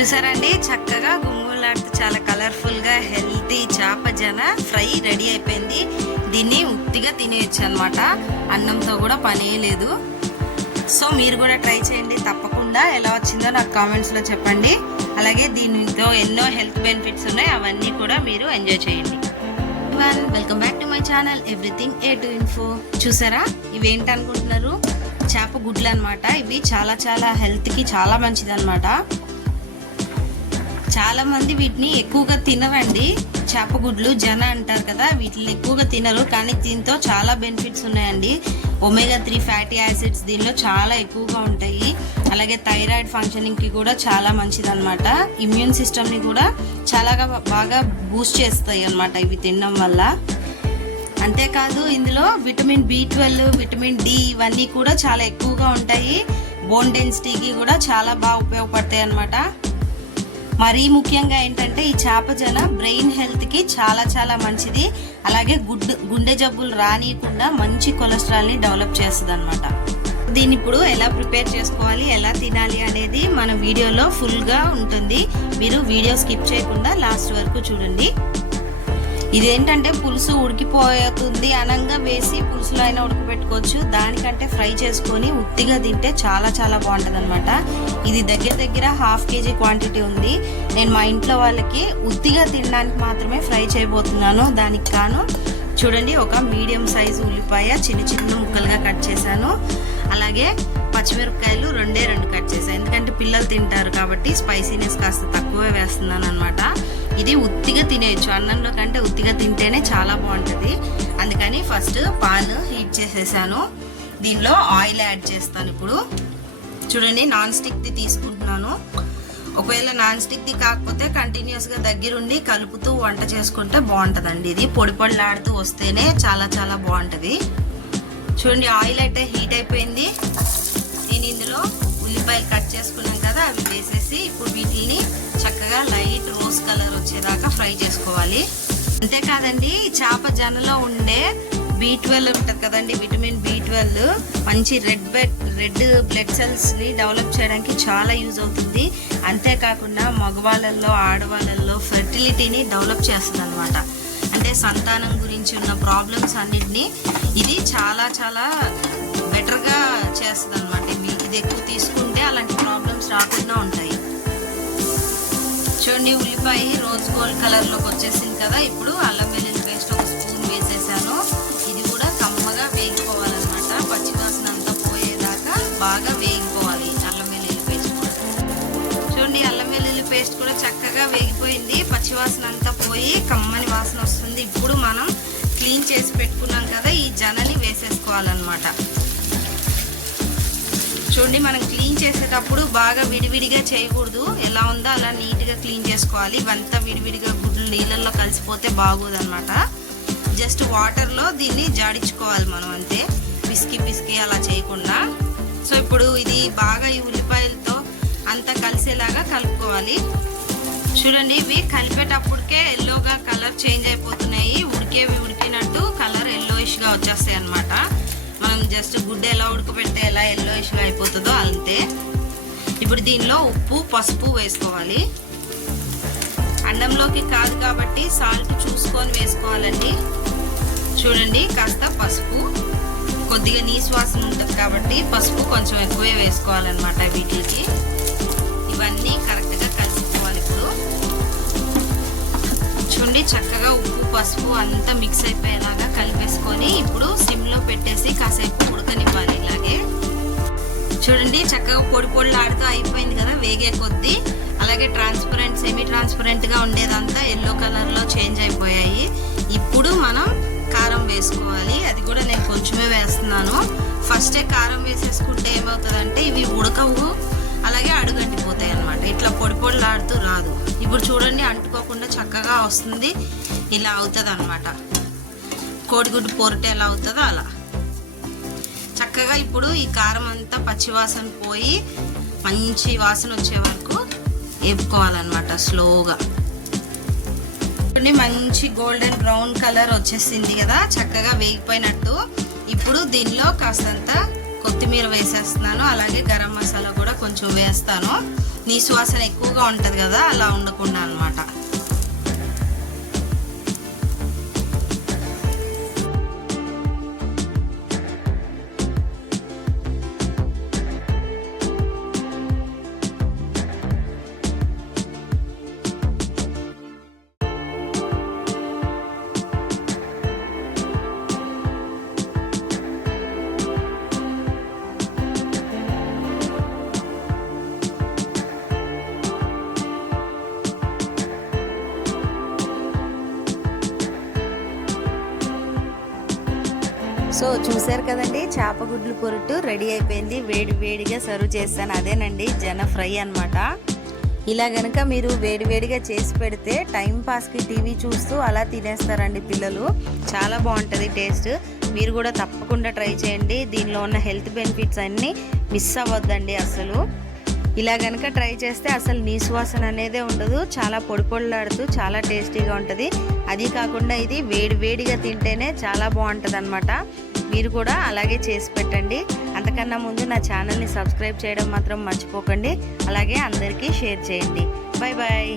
చూసారండి, చక్కగా గుమ్ములాడుతూ చాలా కలర్ఫుల్గా హెల్తీ చేప జన ఫ్రై రెడీ అయిపోయింది. దీన్ని ఉత్తిగా తినేయచ్చు అనమాట, అన్నంతో కూడా పనే లేదు. సో మీరు కూడా ట్రై చేయండి తప్పకుండా. ఎలా వచ్చిందో నాకు కామెంట్స్లో చెప్పండి. అలాగే దీనితో ఎన్నో హెల్త్ బెనిఫిట్స్ ఉన్నాయి, అవన్నీ కూడా మీరు ఎంజాయ్ చేయండి. Welcome back to my channel everything A to info. చూసారా, ఇవేంటి అనుకుంటున్నారు? చేప గుడ్లు అనమాట. ఇవి చాలా చాలా హెల్త్కి చాలా మంచిది అనమాట. చాలా మంది వీటిని ఎక్కువగా తినరండి. చేప గుడ్లు జన అంటారు కదా, వీటిని ఎక్కువగా తినరు, కానీ దీంతో చాలా బెనిఫిట్స్ ఉన్నాయండి. ఒమేగా 3 ఫ్యాటీ యాసిడ్స్ దీనిలో చాలా ఎక్కువగా ఉంటాయి. అలాగే థైరాయిడ్ ఫంక్షనింగ్కి కూడా చాలా మంచిది అనమాట. ఇమ్యూన్ సిస్టమ్ని కూడా చాలా బాగా బూస్ట్ చేస్తాయి అన్నమాట ఇవి తినడం వల్ల. అంతేకాదు ఇందులో విటమిన్ B12, విటమిన్ D ఇవన్నీ కూడా చాలా ఎక్కువగా ఉంటాయి. బోన్ డెన్సిటీకి కూడా చాలా బాగా ఉపయోగపడతాయి అన్నమాట. మరీ ముఖ్యంగా ఏంటంటే ఈ చేప జన బ్రెయిన్ హెల్త్కి చాలా చాలా మంచిది. అలాగే గుండె జబ్బులు రానియకుండా మంచి కొలెస్ట్రాల్ని డెవలప్ చేస్తుంది అనమాట. దీన్ని ఇప్పుడు ఎలా ప్రిపేర్ చేసుకోవాలి, ఎలా తినాలి అనేది మన వీడియోలో ఫుల్గా ఉంటుంది. మీరు వీడియో స్కిప్ చేయకుండా లాస్ట్ వరకు చూడండి. ఇదేంటంటే పులుసు ఉడికిపోతుంది అనంగా వేసి పులుసులో అయినా ఉడకబెట్టుకోవచ్చు. దానికంటే ఫ్రై చేసుకొని ఉత్తిగా తింటే చాలా చాలా బాగుంటుంది అనమాట. ఇది దగ్గర 1/2 kg క్వాంటిటీ ఉంది. నేను మా ఇంట్లో వాళ్ళకి ఉత్తిగా తినడానికి మాత్రమే ఫ్రై చేయబోతున్నాను. దానికి కాను చూడండి, ఒక మీడియం సైజు ఉల్లిపాయ చిన్న చిన్న ముక్కలుగా కట్ చేశాను. అలాగే పచ్చిమిరపకాయలు 2 కట్ చేశాను, ఎందుకంటే పిల్లలు తింటారు కాబట్టి స్పైసీనెస్ కాస్త తక్కువే వేస్తున్నాను అనమాట. ఇది ఉత్తిగా తినేయచ్చు, అన్నంలో కంటే ఉత్తిగా తింటేనే చాలా బాగుంటుంది. అందుకని ఫస్ట్ పాన్ హీట్ చేసేసాను. దీనిలో ఆయిల్ యాడ్ చేస్తాను. ఇప్పుడు చూడండి, నాన్ స్టిక్ది తీసుకుంటున్నాను. ఒకవేళ నాన్ స్టిక్ది కాకపోతే కంటిన్యూస్గా దగ్గరుండి కలుపుతూ వంట చేసుకుంటే బాగుంటుందండి. ఇది పొడి పొడిలాడుతూ వస్తేనే చాలా చాలా బాగుంటుంది. చూడండి, ఆయిల్ అయితే హీట్ అయిపోయింది. నేను ఇందులో ఉల్లిపాయలు కట్ చేసుకున్నాం కదా, అవి వేసేసి ఇప్పుడు వీటిని చక్కగా లైట్ రోజ్ కలర్ వచ్చేదాకా ఫ్రై చేసుకోవాలి. అంతేకాదండి, చేప జనలో ఉండే B12 ఉంటుంది కదండి, విటమిన్ B12 మంచి రెడ్ బ్లడ్ సెల్స్ని డెవలప్ చేయడానికి చాలా యూజ్ అవుతుంది. అంతేకాకుండా మగవాళ్ళల్లో ఆడవాళ్ళల్లో ఫెర్టిలిటీని డెవలప్ చేస్తుంది అనమాట. అంటే సంతానం గురించి ఉన్న ప్రాబ్లమ్స్ అన్నిటినీ ఇది చాలా చాలా బెటర్గా చేస్తుంది అనమాట. ఇది ఎక్కువ తీసుకుంటే అలాంటి ప్రాబ్లమ్స్ రాకుండా ఉంటాయి. చూడండి, ఉల్లిపాయ రోజ్ గోల్డ్ కలర్లోకి వచ్చేసింది కదా. ఇప్పుడు అల్లం వెల్లుల్లి పేస్ట్ 1 స్పూన్ వేసేసాను. ఇది కూడా కమ్మగా వేగిపోవాలన్నమాట. పచ్చివాసన అంతా పోయేదాకా బాగా వేగిపోవాలి అల్లం వెల్లుల్లి పేస్ట్ కూడా. చూడండి, అల్లం వెల్లుల్లి పేస్ట్ కూడా చక్కగా వేగిపోయింది. పచ్చివాసన అంతా పోయి కమ్మని వాసన వస్తుంది. ఇప్పుడు మనం క్లీన్ చేసి పెట్టుకున్నాం కదా, ఈ జనని వేసేసుకోవాలన్నమాట. చూడండి, మనం క్లీన్ చేసేటప్పుడు బాగా విడివిడిగా చేయకూడదు. ఎలా ఉందో అలా నీట్గా క్లీన్ చేసుకోవాలి. ఇవంతా విడివిడిగా గుడ్లు నీళ్ళల్లో కలిసిపోతే బాగోదన్నమాట. జస్ట్ వాటర్లో దీన్ని జాడించుకోవాలి మనం, అంతే. పిసికి అలా చేయకుండా. సో ఇప్పుడు ఇది బాగా ఈ ఉల్లిపాయలతో అంతా కలిసేలాగా కలుపుకోవాలి. చూడండి, ఇవి కలిపేటప్పటికే ఎల్లోగా కలర్ చేంజ్ అయిపోతున్నాయి. ఉడికినట్టు కలర్ ఎల్లోయిష్గా వచ్చేస్తాయి అన్నమాట. మనం జస్ట్ గుడ్డ ఎలా ఉడకబెడితే ఎలా ఎల్లోయిష్గా అయిపోతుందో అంతే. ఇప్పుడు దీనిలో ఉప్పు పసుపు వేసుకోవాలి. అన్నంలోకి కాదు కాబట్టి సాల్ట్ చూసుకొని వేసుకోవాలండి. చూడండి, కాస్త పసుపు, కొద్దిగా నీసు వాసన ఉంటుంది కాబట్టి పసుపు కొంచెం ఎక్కువే వేసుకోవాలన్నమాట వీటికి. ఇవన్నీ కరెక్ట్గా కలుపుకోవాలి. ఇప్పుడు చూడండి, చక్కగా ఉప్పు పసుపు అంతా మిక్స్ అయిపోయేలాగా కలిపేసుకొని ఇప్పుడు సిమ్లో పెట్టేసి కాసేపు ఉడకనివ్వాలి. ఇలాగే చూడండి, చక్కగా పొడిలాడుతూ అయిపోయింది కదా వేగే కొద్దీ. అలాగే సెమీ ట్రాన్స్పరెంట్గా ఉండేదంతా ఎల్లో కలర్లో చేంజ్ అయిపోయాయి. ఇప్పుడు మనం కారం వేసుకోవాలి. అది కూడా నేను కొంచెమే వేస్తున్నాను. ఫస్టే కారం వేసేసుకుంటే ఏమవుతుందంటే ఇవి ఉడకవు, అలాగే అడుగంటిపోతాయి అన్నమాట. ఇట్లా పొడిలాడుతూ రాదు. ఇప్పుడు చూడండి, అంటుకోకుండా చక్కగా వస్తుంది. ఇలా అవుతుంది అన్నమాట. కోడిగుడ్డు పొరట ఎలా అవుతుందో అలా చక్కగా. ఇప్పుడు ఈ కారం అంతా పచ్చివాసన పోయి మంచి వాసన వచ్చే వరకు వేపుకోవాలన్నమాట స్లోగా. మంచి గోల్డెన్ బ్రౌన్ కలర్ వచ్చేసింది కదా, చక్కగా వేగిపోయినట్టు. ఇప్పుడు దీనిలో కాస్తంత కొత్తిమీర వేసేస్తున్నాను. అలాగే గరం మసాలా కూడా కొంచెం వేస్తాను. నీసు వాసన ఎక్కువగా ఉంటుంది కదా, అలా ఉండకుండా అన్నమాట. సో చూసారు కదండి, చేపగుడ్లు పొరుటు రెడీ అయిపోయింది. వేడి వేడిగా సర్వ్ చేస్తాను. అదేనండి జన ఫ్రై అన్నమాట. ఇలా గనుక మీరు వేడివేడిగా చేసి పెడితే టైం పాస్కి టీవీ చూస్తూ అలా తినేస్తారండి పిల్లలు. చాలా బాగుంటుంది టేస్ట్. మీరు కూడా తప్పకుండా ట్రై చేయండి. దీనిలో ఉన్న హెల్త్ బెనిఫిట్స్ అన్నీ మిస్ అవ్వద్దండి అసలు. ఇలా కనుక ట్రై చేస్తే అసలు నీసు వాసన అనేదే ఉండదు. చాలా పొడి పొడిలాడుతూ చాలా టేస్టీగా ఉంటుంది. అది కాకుండా ఇది వేడివేడిగా తింటేనే చాలా బాగుంటుంది అన్నమాట. మీరు కూడా అలాగే చేసి పెట్టండి. అంతకన్నా ముందు నా ఛానల్ని సబ్స్క్రైబ్ చేయడం మాత్రం మర్చిపోకండి. అలాగే అందరికీ షేర్ చేయండి. Bye bye.